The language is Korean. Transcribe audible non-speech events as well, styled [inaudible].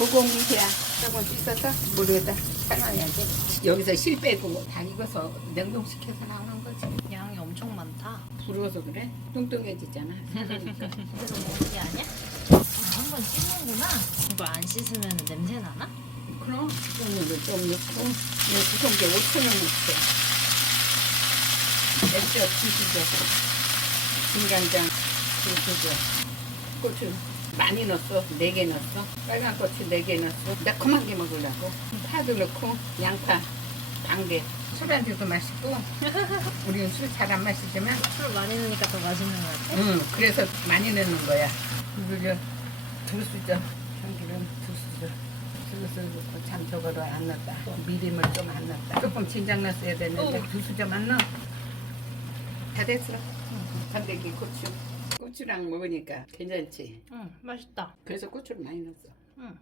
고공이야. 조금 씻어서 물에다 삶아야지. 여기서 실 빼고 다 익어서 냉동시켜서 나오는 거지. 양이 엄청 많다. 부러워서 그래? 뚱뚱해지잖아. 그러니까. [laughs] 먹는 게 아니야? 아, 한번 씻는구나. 이걸 안 씻으면 냄새 나나? 그럼 국물을 좀 넣고 이 구성게 5천 원 넣고 액젓 주시죠. 진간장 주시죠. 고추 많이 넣었어. 4개 넣었어. 빨간 고추 4개 넣었어. 매콤하게 먹으려고. 파도 넣고 양파 반개. 술안주도 맛있고 [laughs] 우리는 술 잘 안 마시지만 술 많이 넣으니까 더 맛있는 것 같아. 응, 그래서 많이 넣는 거야. 그리고 두 수저, 참기름 두 수저. 슬슬 넣고 참 저거를 안 넣었다. 미림을 좀 안 넣었다. 조금 진작 넣었어야 되는데 두 수저만 넣어. 다 됐어. 건더기 고추. 고추랑 먹으니까 괜찮지. 응, 맛있다. 그래서 고추를 많이 넣었어. 응.